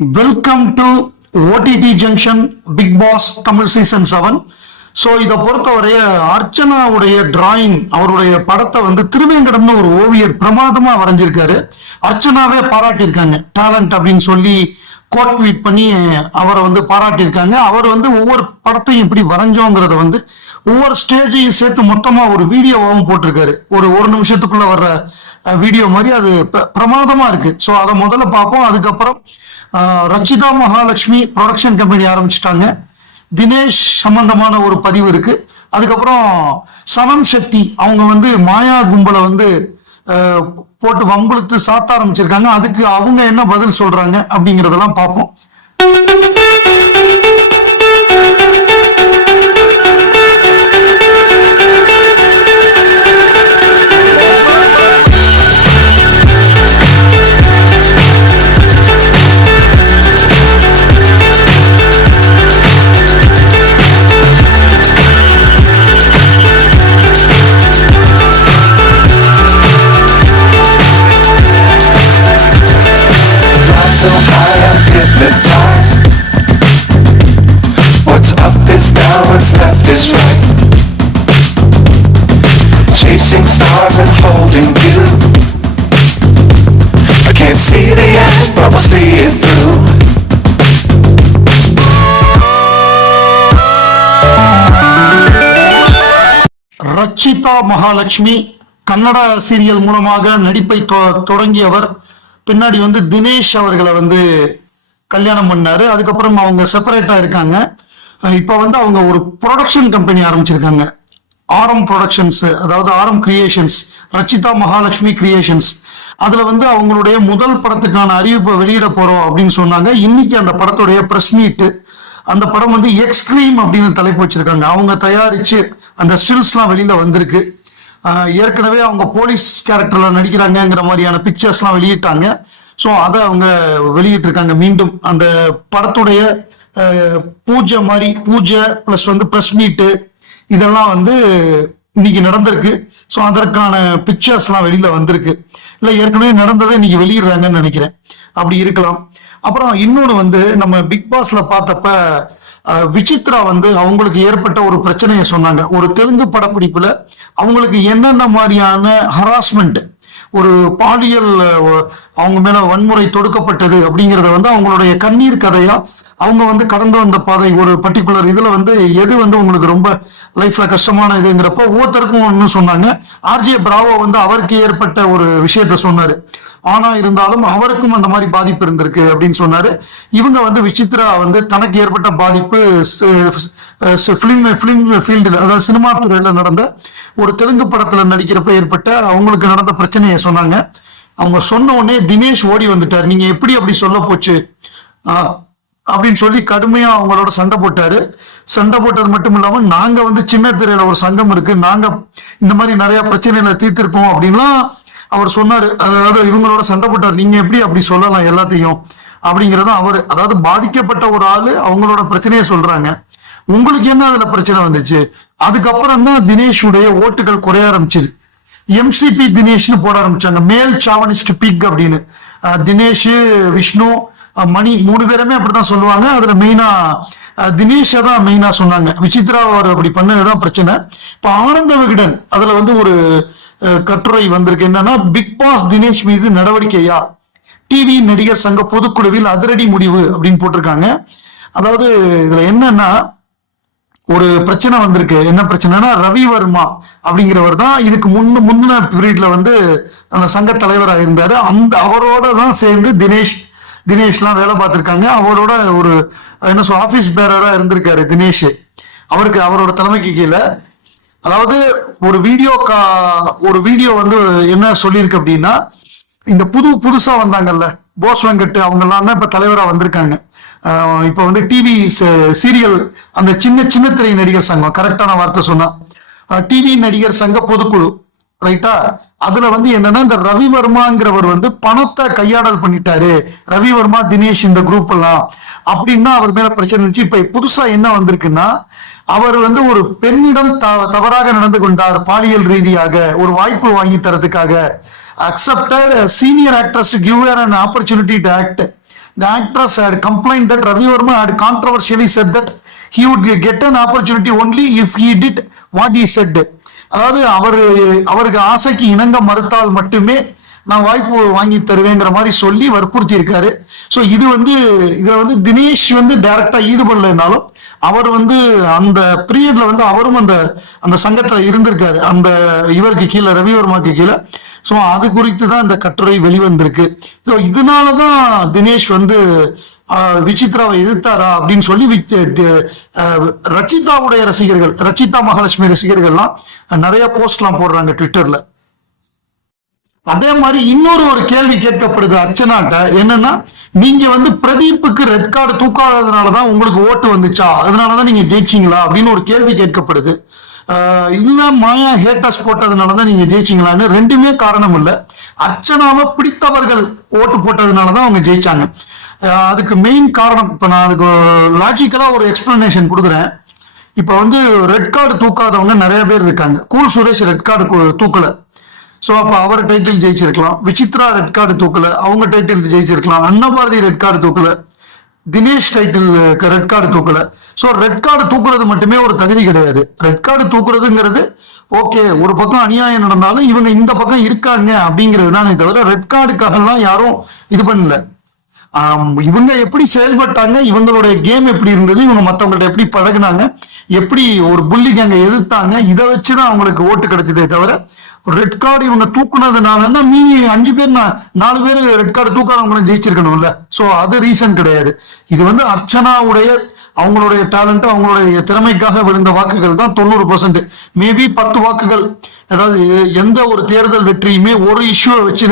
Welcome to OTT junction Bigg Boss Tamil season 7. So இதை பொறுத்தவரைய அர்ச்சனாவுடைய drawing, அவருடைய படத்தை வந்து திருவேங்கடம்னு ஒரு ஓவியர் பிரமாதமா வரைஞ்சிருக்காரு. அர்ச்சனாவே பாராட்டியிருக்காங்க, டேலண்ட் அப்படின்னு சொல்லி கோட் ட்வீட் பண்ணி அவரை வந்து பாராட்டியிருக்காங்க. அவர் வந்து ஒவ்வொரு படத்தையும் இப்படி வரைஞ்சோங்கிறத வந்து ஒவ்வொரு ஸ்டேஜையும் சேர்த்து மொத்தமா ஒரு வீடியோவாகவும் போட்டிருக்காரு. ஒரு நிமிஷத்துக்குள்ள வர்ற வீடியோ மாதிரி அது பிரமாதமா இருக்கு. ஸோ அதை முதல்ல பார்ப்போம். அதுக்கப்புறம் ரச்சிதா மகாலட்சுமி ப்ரொடக்ஷன் கம்பெனி ஆரம்பிச்சிட்டாங்க. தினேஷ் சம்பந்தமான ஒரு பதிவு இருக்கு. அதுக்கப்புறம் சனம் சக்தி அவங்க வந்து மாயா கும்பலை வந்து போட்டு வம்புழுத்து சாத்த ஆரம்பிச்சிருக்காங்க. அதுக்கு அவங்க என்ன பதில் சொல்றாங்க அப்படிங்கறதெல்லாம் பார்ப்போம். So high I'm hypnotized. What's up is down, what's left is right. Chasing stars and holding you. I can't see the end, but we'll see it through. Rachitha Mahalakshmi Kannada serial மூலமாக நடிப்பை தொடங்கியவர். பின்னாடி வந்து தினேஷ் அவர்களை வந்து கல்யாணம் பண்ணாரு. அதுக்கப்புறம் அவங்க செப்பரேட்டா இருக்காங்க. இப்ப வந்து அவங்க ஒரு ப்ரொடக்ஷன் கம்பெனி ஆரம்பிச்சிருக்காங்க, ஆரம் ப்ரொடக்ஷன்ஸ், அதாவது ஆரம் கிரியேஷன்ஸ், ரச்சிதா மகாலட்சுமி கிரியேஷன்ஸ். அதுல வந்து அவங்களுடைய முதல் படத்துக்கான அறிவிப்பை வெளியிட போறோம் அப்படின்னு சொன்னாங்க. இன்னைக்கு அந்த படத்துடைய பிரஸ் மீட். அந்த படம் வந்து எக்ஸ்ட்ரீம் அப்படின்னு தலைப்பு வச்சிருக்காங்க. அவங்க தயாரிச்சு அந்த ஸ்டில்ஸ்லாம் வெளியில வந்திருக்கு. ஏற்கனவே அவங்க போலீஸ் கேரக்டர்ல நடிக்கிறாங்கிற மாதிரியான பிக்சர்ஸ் எல்லாம் வெளியிட்டாங்க. ஸோ அதை அவங்க வெளியிட்டு இருக்காங்க. மீண்டும் அந்த படத்துடைய பூஜை பிளஸ் வந்து பிரஸ் மீட்டு இதெல்லாம் வந்து இன்னைக்கு நடந்திருக்கு. ஸோ அதற்கான பிக்சர்ஸ் எல்லாம் வெளியில வந்திருக்கு. இல்லை ஏற்கனவே நடந்ததை இன்னைக்கு வெளியிடுறாங்கன்னு நினைக்கிறேன். அப்படி இருக்கலாம். அப்புறம் இன்னொன்று வந்து நம்ம பிக் பாஸ்ல பார்த்தப்ப விசித்ரா வந்து அவங்களுக்கு ஏற்பட்ட ஒரு பிரச்சனையை சொன்னாங்க. ஒரு தெலுங்கு படப்பிடிப்புல அவங்களுக்கு என்னென்ன மாதிரியான ஹராஸ்மெண்ட், ஒரு பாலியல் அவங்க மேல வன்முறை தொடுக்கப்பட்டது அப்படிங்கறத வந்து அவங்களுடைய கண்ணீர் கதையா அவங்க வந்து கடந்து வந்த பாதை, ஒரு பர்டிகுலர் இதுல வந்து எது வந்து உங்களுக்கு ரொம்ப லைஃப்ல கஷ்டமான இதுங்கிறப்ப ஒவ்வொருத்தருக்கும் ஒன்று சொன்னாங்க. ஆர்ஜே பிராவோ வந்து அவருக்கு ஏற்பட்ட ஒரு விஷயத்த சொன்னாரு. ஆனா இருந்தாலும் அவருக்கும் அந்த மாதிரி பாதிப்பு இருந்திருக்கு அப்படின்னு சொன்னாரு. இவங்க வந்து விசித்ரா வந்து தனக்கு ஏற்பட்ட பாதிப்பு பிலிம் ஃபீல்டில், அதாவது சினிமா துறையில நடந்த ஒரு தெலுங்கு படத்துல நடிக்கிறப்ப ஏற்பட்ட அவங்களுக்கு நடந்த பிரச்சனையை சொன்னாங்க. அவங்க சொன்ன உடனே தினேஷ் ஓடி வந்துட்டாரு. நீங்க எப்படி அப்படி சொல்ல போச்சு அப்படின்னு சொல்லி கடுமையா அவங்களோட சண்டை போட்டாரு. சண்டை போட்டது மட்டும் இல்லாம நாங்க வந்து சின்ன திரையில ஒரு சங்கம் இருக்கு, நாங்க இந்த மாதிரி நிறைய பிரச்சனைகளை தீர்த்திருப்போம் அப்படின்லாம் அவர் சொன்னாரு. அதாவது இவங்களோட சண்டை போட்டார். நீங்க எப்படி அப்படி சொல்லலாம் எல்லாத்தையும் அப்படிங்கறத அவரு, அதாவது பாதிக்கப்பட்ட ஒரு ஆளு அவங்களோட பிரச்சனையை சொல்றாங்க. உங்களுக்கு என்ன அதுல பிரச்சனை வந்துச்சு? அதுக்கப்புறம் தான் தினேஷுடைய ஓட்டுகள் குறைய ஆரம்பிச்சுது. எம்சிபி தினேஷ்னு போட ஆரம்பிச்சாங்க, மேல் சாவனிஸ்ட் பிக் அப்படின்னு. தினேஷ், விஷ்ணு, மணி 3 பேருமே அப்படித்தான் சொல்லுவாங்க. அதுல மெயினா தினேஷை தான் மெயினா சொன்னாங்க. விசித்ரா அவர் அப்படி பண்ணதுதான் பிரச்சனை. இப்ப ஆனந்த விகடன் அதுல வந்து ஒரு கட்டுரை வந்திருக்கு. என்னன்னா, பிக் பாஸ் தினேஷ் மீது நடவடிக்கையா, டிவி நடிகர் சங்க பொதுக்குழுவில் அதிரடி முடிவு அப்படின்னு போட்டிருக்காங்க. அதாவது இதுல என்னன்னா ஒரு பிரச்சனை வந்திருக்கு. என்ன பிரச்சனைனா, ரவி வர்மா அப்படிங்கிறவர் தான் இதுக்கு முன்ன பீரியட்ல வந்து அந்த சங்க தலைவராக இருந்தாரு. அந்த அவரோட தான் சேர்ந்து தினேஷ்லாம் வேலை பார்த்திருக்காங்க. அவரோட ஒரு என்ன சொல் ஆபீஸ் பேரரா இருந்திருக்காரு தினேஷ். அவருக்கு அவரோட தலைமைக்கு கீழே, அதாவது ஒரு வீடியோ வந்து என்ன சொல்லியிருக்கு அப்படின்னா, இந்த புதுசா வந்தாங்கல்ல போஸ் வெங்கட் அவங்க எல்லாம் தான் இப்ப தலைவரா வந்திருக்காங்க. இப்ப வந்து டிவி சீரியல் அந்த சின்ன திரை நடிகர் சங்கம், கரெக்டான வார்த்தை சொன்னா டிவி நடிகர் சங்க பொதுக்குழு, ரைட்டா? அதுல வந்து என்னன்னா, இந்த ரவி வர்மாங்கிறவர் வந்து பணத்தை கையாடல் பண்ணிட்டாரு, ரவி வர்மா தினேஷ் இந்த குரூப் எல்லாம் அப்படின்னா அவர் மேல பிரச்சனை இருந்துச்சு. இப்ப புதுசா என்ன வந்திருக்குன்னா, அவர் வந்து ஒரு பெண்ணிடம் தவறாக நடந்து கொண்டார், பாலியல் ரீதியாக ஒரு வாய்ப்பு வாங்கி தரதுக்காக accepted a senior actress to give her an opportunity to act. the actress had complained that Ravi Verma had controversially said that he would get an opportunity only if he did what he said. அதாவது அவருக்கு ஆசைக்கு இணங்க மறுத்தால் மட்டுமே நான் வாய்ப்பு வாங்கி தருவேங்கிற மாதிரி சொல்லி வற்புறுத்தி இருக்காரு. ஸோ இதுல தினேஷ் டைரக்டா ஈடுபடலைனாலும் அவர் அந்த பீரியட்ல அவரும் அந்த சங்கத்துல இருந்திருக்காரு, அந்த இவருக்கு கீழே ரவிவர்மாக்கு கீழே. ஸோ அது குறித்து தான் இந்த கட்டுரை வெளிவந்திருக்கு. ஸோ இதனாலதான் தினேஷ் விசித்ராவை எதிர்த்தாரா அப்படின்னு சொல்லி ரச்சிதாவுடைய ரசிகர்கள், ரச்சிதா மகாலட்சுமி ரசிகர்கள்லாம் நிறைய போஸ்ட்லாம் போடுறாங்க ட்விட்டர்ல. அதே மாதிரி ஒரு கேள்வி கேட்கப்படுது அர்ச்சனாட்ட, என்னன்னா நீங்க பிரதீப்புக்கு ரெட் கார்டு தூக்காததுனாலதான் உங்களுக்கு ஓட்டு வந்துச்சா, அதனாலதான் நீங்க ஜெயிச்சிங்களா அப்படின்னு ஒரு கேள்வி கேட்கப்படுது. இல்ல மாயா ஹேட்டர்ஸ் போட்டதுனாலதான் நீங்க ஜெயிச்சிங்களான்னு. ரெண்டுமே காரணம் இல்ல, அர்ச்சனாவை பிடித்தவர்கள் ஓட்டு போட்டதுனாலதான் அவங்க ஜெயிச்சாங்க. அதுக்கு மெயின் காரணம் இப்ப நான் அதுக்கு லாஜிக்கலா ஒரு எக்ஸ்பிளனேஷன் கொடுக்குறேன். இப்ப ரெட் கார்டு தூக்காதவங்க நிறைய பேர் இருக்காங்க. கூல் சுரேஷ் ரெட் கார்டு தூக்கல, சோ அப்ப அவர் டைட்டில் ஜெயிச்சிருக்கலாம். விசித்ரா ரெட் கார்டு தூக்கல, அவங்க டைட்டில் ஜெயிச்சிருக்கலாம். அன்னபாரதி ரெட் கார்டு தூக்கல, தினேஷ் டைட்டில் ரெட் கார்டு தூக்கல. சோ ரெட் கார்டு தூக்குறது மட்டுமே ஒரு தகுதி கிடையாது. ரெட் கார்டு தூக்குறதுங்கிறது ஓகே, ஒரு பக்கம் அநியாயம் நடந்தாலும் இவங்க இந்த பக்கம் இருக்காங்க அப்படிங்கிறது தானே தவிர ரெட் கார்டுக்காக எல்லாம் யாரும் இது பண்ணல. இவங்க எப்படி செயல்பட்டாங்க, இவங்களுடைய கேம் எப்படி இருந்தது, இவங்க மற்றவங்கள்ட்ட எப்படி பழகினாங்க, எப்படி ஒரு புள்ளி கேங்க எதிர்த்தாங்க, இதை வச்சுதான் அவங்களுக்கு ஓட்டு கிடைச்சதே தவிர ரெட் கார்டு இவங்க தூக்குனதுனால மீதி 5 பேர் 4 பேர் ரெட் கார்டு தூக்காதவங்களும் ஜெயிச்சிருக்கணும்ல. சோ அது ரீசன் கிடையாது. இது அர்ச்சனாவுடைய அவங்களுடைய டேலண்ட், அவங்களுடைய திறமைக்காக விழுந்த வாக்குகள் தான் 90%. மேபி 10 வாக்குகள். அதாவது எந்த ஒரு தேர்தல் வெற்றியுமே ஒரு இஷ்யூவை வச்சு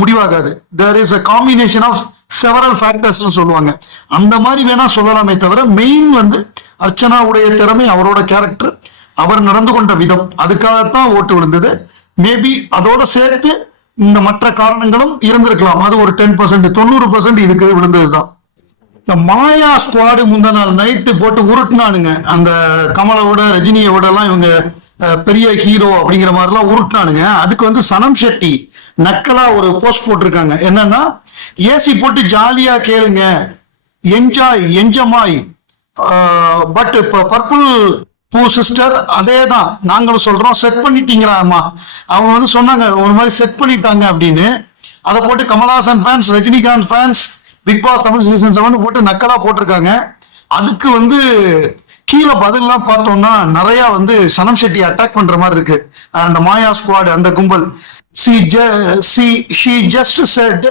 முடிவாகாது. There is a combination of several factors சொல்லுவாங்க. அந்த மாதிரி வேணா சொல்லலாமே தவிர மெயின் அர்ச்சனாவுடைய திறமை, அவரோட கேரக்டர், அவர் நடந்து கொண்ட விதம், அதுக்காகத்தான் ஓட்டு விழுந்தது. மேபி அதோட சேர்த்து இந்த மற்ற காரணங்களும் இருந்திருக்கலாம். அது ஒரு 10%, 90% இதுக்கு விழுந்ததுதான். இந்த மாயா ஸ்குவாடு முந்த நாள் நைட்டு போட்டு உருட்டுனானுங்க. அந்த கமலோட ரஜினியோட எல்லாம் இவங்க பெரிய ஹீரோ அப்படிங்கிற மாதிரி எல்லாம் உருட்டுனானுங்க. அதுக்கு சனம் ஷெட்டி நக்கலா ஒரு போஸ்ட் போட்டிருக்காங்க. என்னன்னா, ஏசி போட்டு ஜாலியா கேளுங்க, என்ஜாய் பட் இப்ப பர்பிள் பூ சிஸ்டர் அதே தான் நாங்களும் சொல்றோம், செட் பண்ணிட்டீங்களாமா. அவங்க சொன்னாங்க ஒரு மாதிரி செட் பண்ணிட்டாங்க அப்படின்னு. அதை போட்டு Kamal Haasan fans, Rajinikanth fans, Bigg Boss Tamil season 7 போட்டு நக்கலா போட்டிருக்காங்க. அதுக்கு கீழே பதிலாம் பார்த்தோம்னா நிறைய சனம் ஷெட்டி அட்டாக் பண்ற மாதிரி இருக்கு. அந்த மாயா ஸ்குவாட், அந்த கும்பல். She just said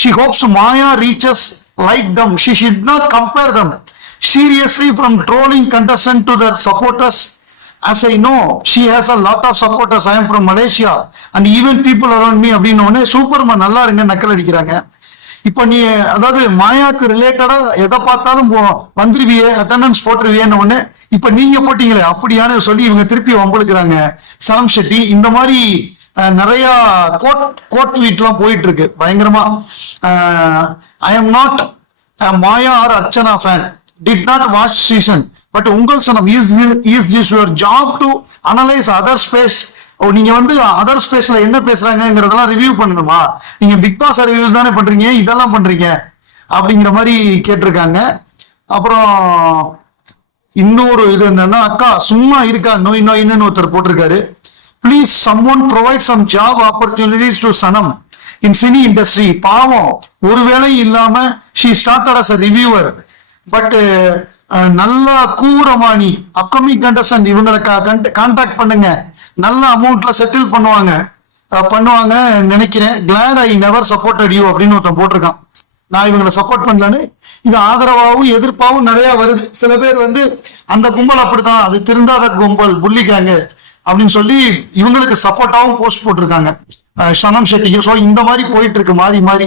she hopes Maya reaches like them. She should not compare them seriously from trolling contestant to their supporters. As I know, she has a lot of supporters. I am from Malaysia and even people around me அப்படின்னு Superman நல்லா இருங்க நக்கல் அடிக்கிறாங்க. இப்ப நீ அதாவது மாயாக்கு ரிலேட்டடா எதை பார்த்தாலும் வந்துருவியே, அட்டண்டன்ஸ் போட்டுருவியன்னு இப்ப நீங்க போட்டீங்களே அப்படியான சொல்லி இவங்க திருப்பி வம்பளுக்குறாங்க சனம் ஷெட்டி. இந்த மாதிரி நிறைய கோட் வீட்லாம் போயிட்டு இருக்கு பயங்கரமா. I am not Maya or Archana fan, did not watch season, but உங்கள் Sanam is this your job to analyse other space. நீங்க அதர் ஸ்பேஸ்ல என்ன பேசுறாங்கிறதெல்லாம் ரிவ்யூ பண்ணணுமா? நீங்க பிக் பாஸ் ரிவ்யூ தானே பண்றீங்க, இதெல்லாம் பண்றீங்க அப்படிங்கிற மாதிரி கேட்டிருக்காங்க. அப்புறம் இன்னொரு இது என்னன்னா, அக்கா சும்மா இருக்கா நோயின்னு ஒருத்தர் போட்டிருக்காரு. Please someone provide some job opportunities to Sanam in cine industry. பாவம் ஒரு வேலை இல்லாம she started as a reviewer, but நல்லா கூரமானி அப்கமிங் கண்டஸ்டன்ட் இவங்களுக்கு கான்டாக்ட் பண்ணுங்க, நல்ல அமௌண்ட்ல செட்டில் பண்ணுவாங்க நினைக்கிறேன். glad I never supported you அப்படின்னு ஒருத்தன் போட்டிருக்கான். நான் இவங்களை சப்போர்ட் பண்ணலன்னு. இது ஆதரவாகவும் எதிர்ப்பாகவும் நிறைய வருது. சில பேர் அந்த கும்பல் அப்படித்தான், அது திருந்தாத கும்பல், புள்ளிக்காங்க அப்படின்னு சொல்லி இவங்களுக்கு சப்போர்ட்டாவும் போஸ்ட் போட்டிருக்காங்க சனம் ஷெட்டிக்கு. ஸோ இந்த மாதிரி போயிட்டு இருக்கு மாறி மாறி.